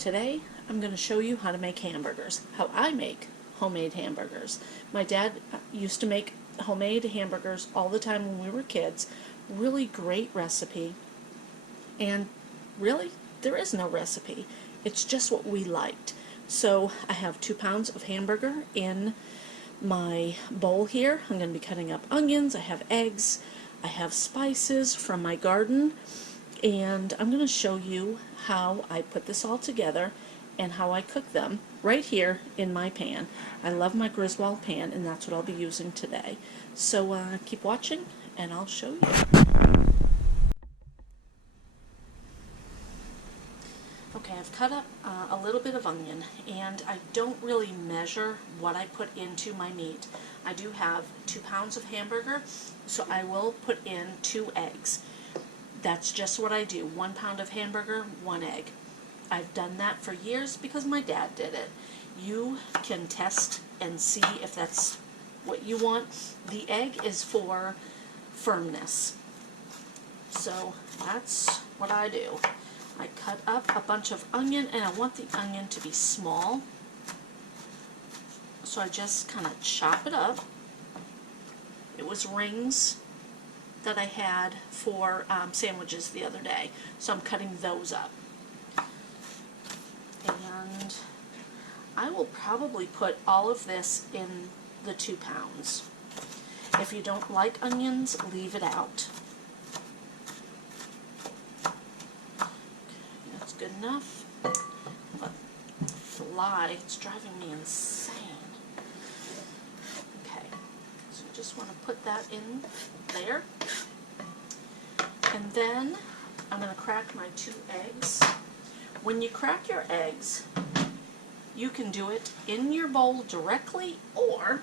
Today I'm going to show you how to make hamburgers, how I make homemade hamburgers. My dad used to make homemade hamburgers all the time when we were kids. Really great recipe, and really there is no recipe. It's just what we liked. So I have 2 pounds of hamburger in my bowl here. I'm going to be cutting up onions, I have eggs, I have spices from my garden, and I'm going to show you how I put this all together and how I cook them right here in my pan. I love my Griswold pan, and that's what I'll be using today. So keep watching and I'll show you. Okay, I've cut up a little bit of onion, and I don't really measure what I put into my meat. I do have 2 pounds of hamburger, so I will put in 2 eggs. That's just what I do. 1 pound of hamburger, 1 egg. I've done that for years because my dad did it. You can test and see if that's what you want. The egg is for firmness. So that's what I do. I cut up a bunch of onion, and I want the onion to be small. So I just kind of chop it up. It was rings that I had for sandwiches the other day, so I'm cutting those up. And I will probably put all of this in the 2 pounds. If you don't like onions, leave it out. Okay, that's good enough. But fly, it's driving me insane. Okay, so you just want to put that in there. And then I'm going to crack my 2 eggs. When you crack your eggs, you can do it in your bowl directly, or,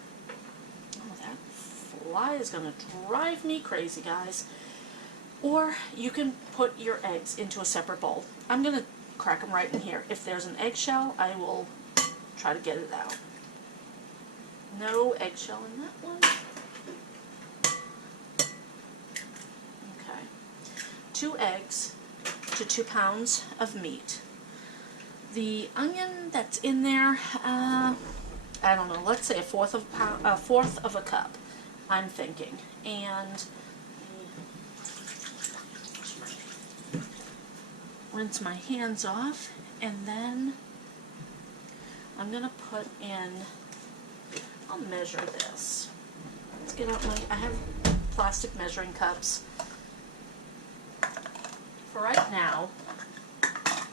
oh, that fly is going to drive me crazy, guys, or you can put your eggs into a separate bowl. I'm going to crack them right in here. If there's an eggshell, I will try to get it out. No eggshell in that one. 2 eggs to 2 pounds of meat. The onion that's in there, I don't know, let's say a fourth of a cup, I'm thinking. And rinse my hands off, and then I'm going to put in, I'll measure this. Let's get out I have plastic measuring cups. For right now,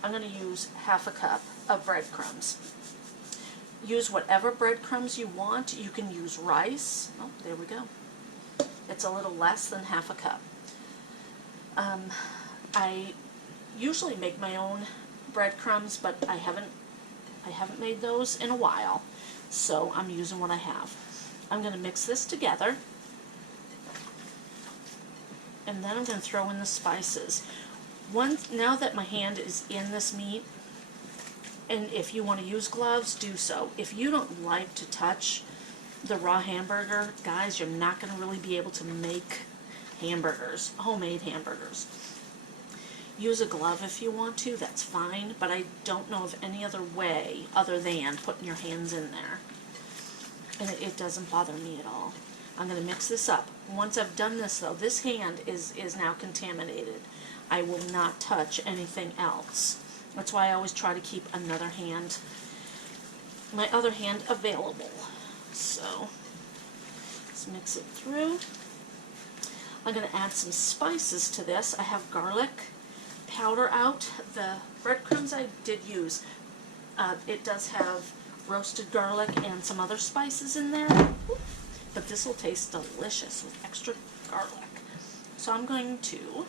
I'm going to use half a cup of breadcrumbs. Use whatever breadcrumbs you want. You can use rice. Oh, there we go. It's a little less than half a cup. I usually make my own breadcrumbs, but I haven't made those in a while, so I'm using what I have. I'm going to mix this together, and then I'm going to throw in the spices. Now that my hand is in this meat, and if you want to use gloves, do so. If you don't like to touch the raw hamburger, guys, you're not going to really be able to make hamburgers, homemade hamburgers. Use a glove if you want to, that's fine, but I don't know of any other way other than putting your hands in there. And it doesn't bother me at all. I'm going to mix this up. Once I've done this, though, this hand is now contaminated. I will not touch anything else. That's why I always try to keep another hand, my other hand, available. So let's mix it through. I'm going to add some spices to this. I have garlic powder out. The breadcrumbs I did use, it does have roasted garlic and some other spices in there, but this will taste delicious with extra garlic. So I'm going to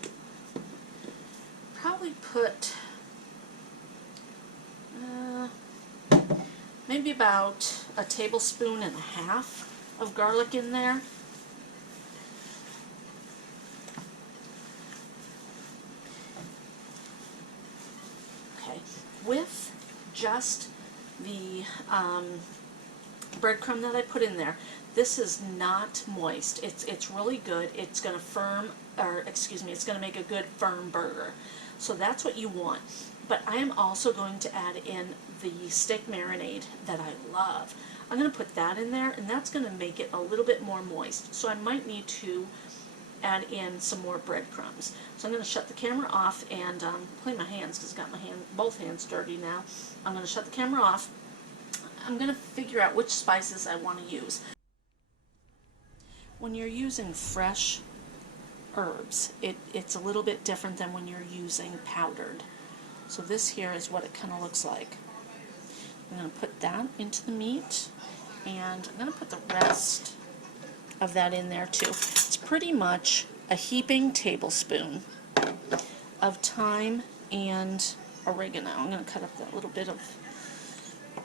probably put maybe about a tablespoon and a half of garlic in there. Okay, with just the breadcrumb that I put in there, this is not moist. It's really good. It's going to it's going to make a good firm burger. So that's what you want. But I am also going to add in the steak marinade that I love. I'm going to put that in there, and that's going to make it a little bit more moist. So I might need to add in some more breadcrumbs. So I'm going to shut the camera off and clean my hands because I've got both hands dirty now. I'm going to shut the camera off. I'm going to figure out which spices I want to use. When you're using fresh herbs, it's a little bit different than when you're using powdered. So this here is what it kind of looks like. I'm going to put that into the meat, and I'm going to put the rest of that in there too. It's pretty much a heaping tablespoon of thyme and oregano. I'm going to cut up that little bit of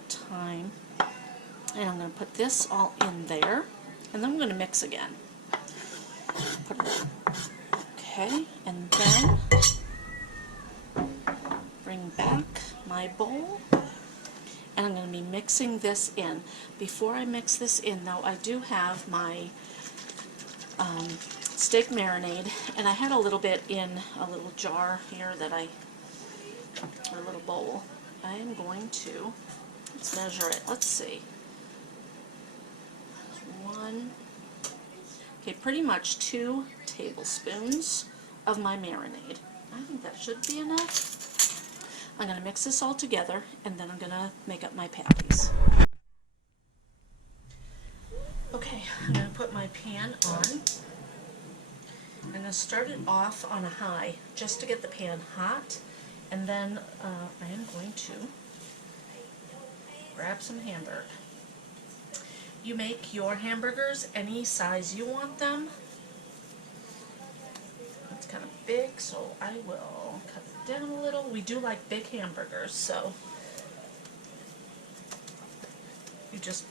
thyme, and I'm going to put this all in there, and then I'm going to mix again. Okay, and then bring back my bowl, and I'm going to be mixing this in. Before I mix this in, though, I do have my steak marinade, and I had a little bit in a little jar here or a little bowl. I am going to, let's measure it. Let's see. Okay, pretty much 2 tablespoons of my marinade. I think that should be enough. I'm going to mix this all together, and then I'm going to make up my patties. Okay, I'm going to put my pan on. I'm going to start it off on a high just to get the pan hot, and then I am going to grab some hamburger. You make your hamburgers any size you want them. It's kind of big, so I will cut it down a little. We do like big hamburgers, so you just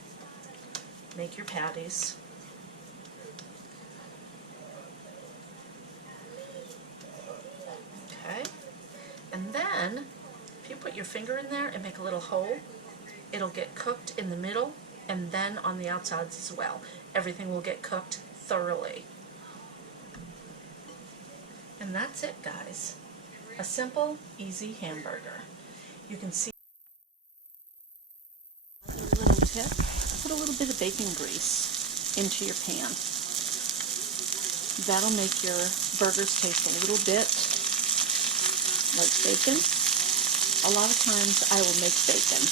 make your patties. Okay, and then if you put your finger in there and make a little hole, it'll get cooked in the middle and then on the outsides as well. Everything will get cooked thoroughly. And that's it, guys. A simple, easy hamburger. You can see a little tip. Put a little bit of bacon grease into your pan. That'll make your burgers taste a little bit like bacon. A lot of times I will make bacon.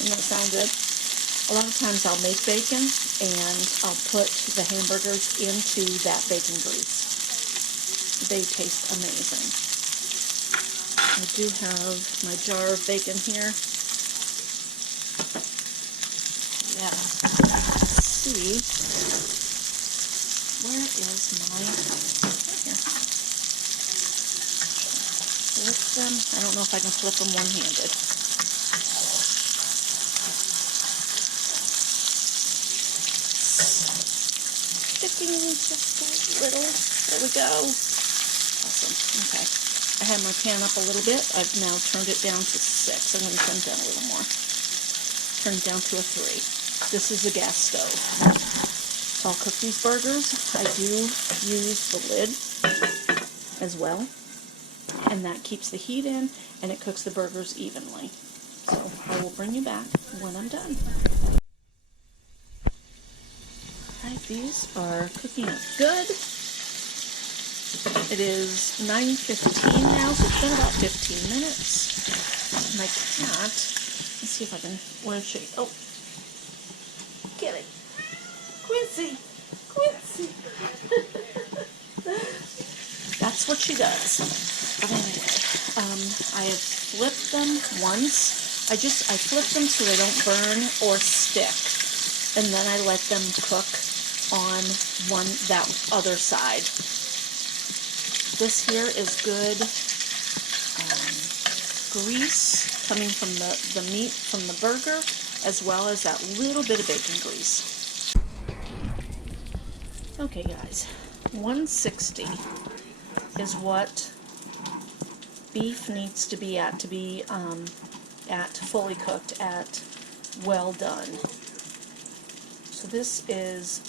Doesn't that sound good? A lot of times I'll make bacon and I'll put the hamburgers into that bacon grease. They taste amazing. I do have my jar of bacon here. Yeah. Let's see. Where is my... Here. Flip them. I don't know if I can flip them one-handed. Sticking just a little. There we go. Awesome. Okay. I had my pan up a little bit. I've now turned it down to 6. I'm going to turn it down a little more. Turn it down to a 3. This is a gas stove. So I'll cook these burgers. I do use the lid as well. And that keeps the heat in and it cooks the burgers evenly. So I will bring you back when I'm done. Alright, these are cooking up good. It is 9:15 now, so it's been about 15 minutes. My cat, let's see if I can, where is she? Oh, get it. Quincy! Quincy! That's what she does. But anyway, I have flipped them once. I flip them so they don't burn or stick. And then I let them cook on that other side. This here is good grease coming from the meat from the burger, as well as that little bit of bacon grease. Okay guys, 160 is what beef needs to be at fully cooked, at well done. So this is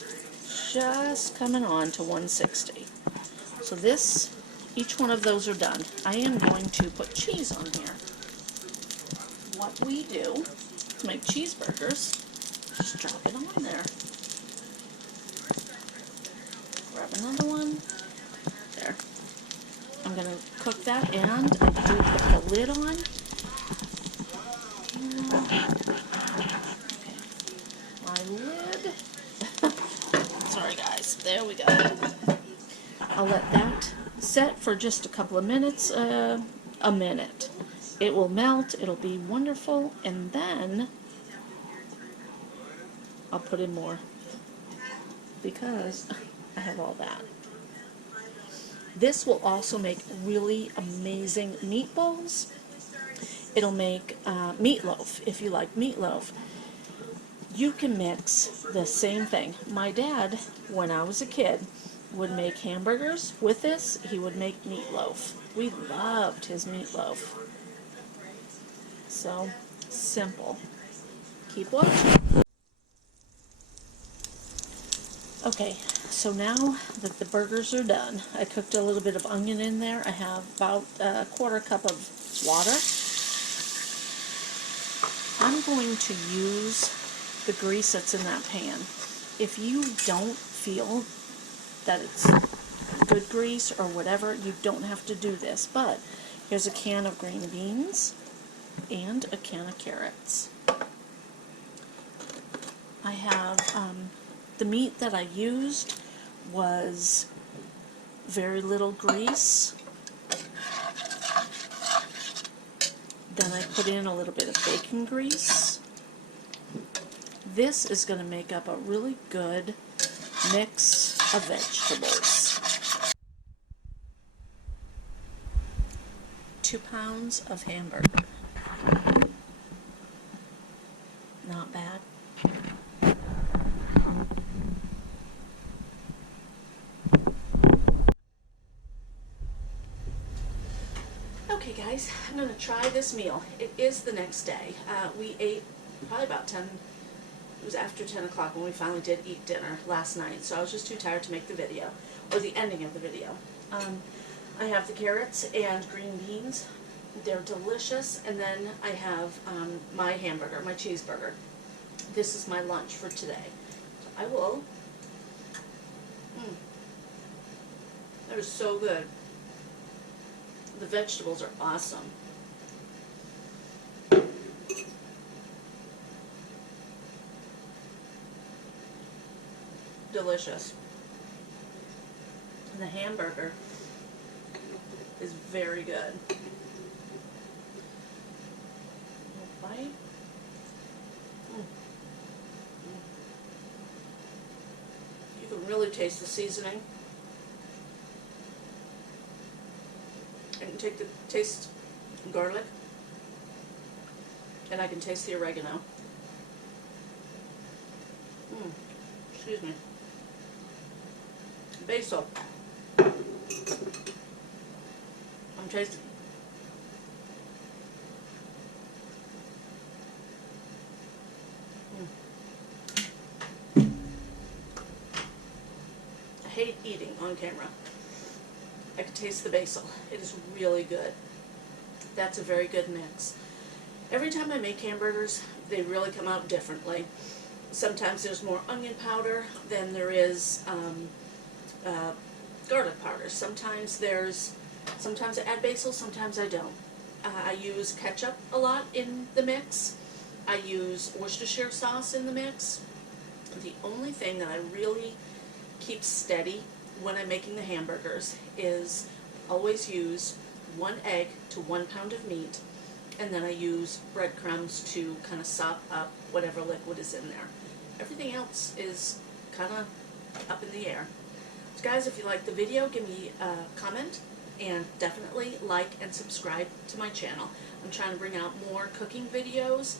just coming on to 160. So this each one of those are done. I am going to put cheese on here. What we do to make cheeseburgers, just drop it on there. Grab another one. There. I'm going to cook that, and I do put the lid on. Okay. My lid. Sorry guys, there we go. I'll let that set for just a couple of minutes, a minute. It will melt, it'll be wonderful, and then I'll put in more because I have all that. This will also make really amazing meatballs. It'll make meatloaf, if you like meatloaf. You can mix the same thing. My dad, when I was a kid, would make hamburgers with this. He would make meatloaf. We loved his meatloaf. So, simple. Keep watching. Okay, so now that the burgers are done, I cooked a little bit of onion in there. I have about a quarter cup of water. I'm going to use the grease that's in that pan. If you don't feel that it's good grease or whatever, you don't have to do this. But here's a can of green beans and a can of carrots. I have the meat that I used was very little grease. Then I put in a little bit of bacon grease. This is going to make up a really good mix of vegetables. 2 pounds of hamburger. Not bad. Okay guys, I'm going to try this meal. It is the next day. We ate probably about 10, it was after 10 o'clock when we finally did eat dinner last night, so I was just too tired to make the video, or the ending of the video. I have the carrots and green beans. They're delicious, and then I have my hamburger, my cheeseburger. This is my lunch for today. So I will, that is so good. The vegetables are awesome. Delicious. And the hamburger is very good. Bite. You can really taste the seasoning. I can taste garlic, and I can taste the oregano. Excuse me. Basil. I'm tasting. I hate eating on camera. I can taste the basil. It is really good. That's a very good mix. Every time I make hamburgers, they really come out differently. Sometimes there's more onion powder than there is garlic powder. Sometimes I add basil, sometimes I don't. I use ketchup a lot in the mix. I use Worcestershire sauce in the mix. The only thing that I really keep steady when I'm making the hamburgers is always use 1 egg to 1 pound of meat, and then I use breadcrumbs to kind of sop up whatever liquid is in there. Everything else is kind of up in the air. So guys, if you like the video, give me a comment, and definitely like and subscribe to my channel. I'm trying to bring out more cooking videos